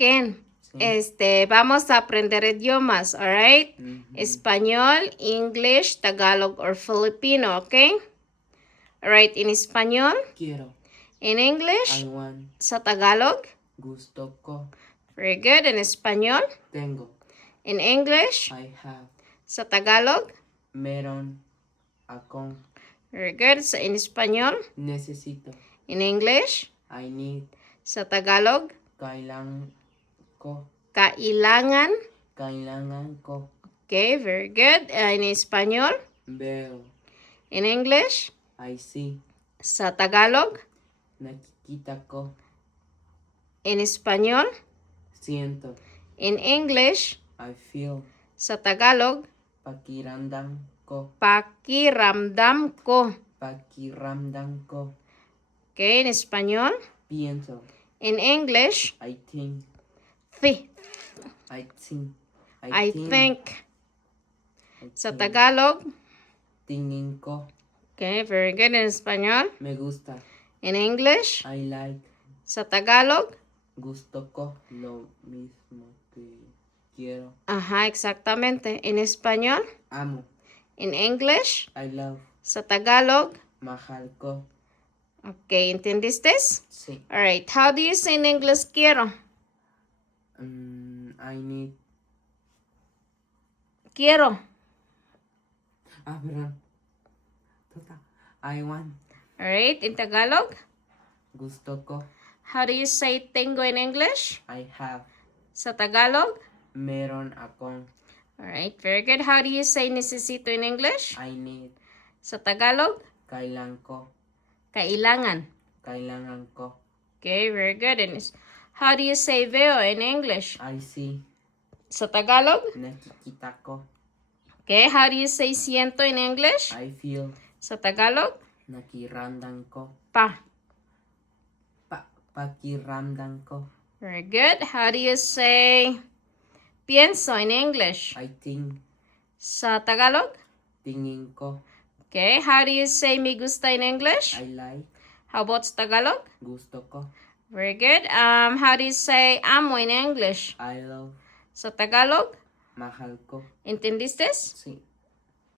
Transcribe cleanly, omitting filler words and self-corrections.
Ken, Sí. vamos a aprender idiomas, alright? Ujú. Español, English, Tagalog, or Filipino, okay? Alright, in Español, Quiero. in English, I want. sa Tagalog. Gusto ko. Very good. In Español, Tengo. in English, I have. sa Tagalog. Meron akong. Very good. Sa in Español, Necesito. in English, I need. sa Tagalog. Kailangan ko. Kailangan. Kailangan ko. Okay, very good. In Español, Veo. in English, I see. sa Tagalog. Nakikita ko. In Español, Siento. in English, I feel. sa Tagalog. Pakiramdam ko. Pakiramdam ko. Pakiramdam ko. Okay, in Español, Pienso. in English, I think. I think. think. Sa think. Tagalog. Tingin ko. Okay, very good. In Español, Me gusta. in English, I like. sa Tagalog. Gusto ko lo mismo que quiero. Ajá, exactamente. En Español, Amo. in English, I love. sa Tagalog. Mahal ko. Okay, ¿entendiste? Sí. All right. How do you say in English quiero? I need. Quiero. Perdón. I want. All right. In Tagalog, Gusto ko. how do you say tengo in English? I have. Sa Tagalog. Meron akong. All right. Very good. How do you say necesito in English? I need. Sa Tagalog. Kailan ko. Kailangan. Kailangan ko. Okay, very good. And how do you say veo in English? I see. Sa Tagalog. Nakikita ko. Okay, how do you say siento in English? I feel. Sa Tagalog. Nakiramdam ko. Pakiramdam ko. Very good. How do you say pienso in English? I think. Sa Tagalog. Tingin ko. Okay, how do you say me gusta in English? I like. How about sa Tagalog? Gusto ko. Very good. How do you say amo in English? I love. Sa Tagalog. Mahal ko. ¿Entendiste? Sí.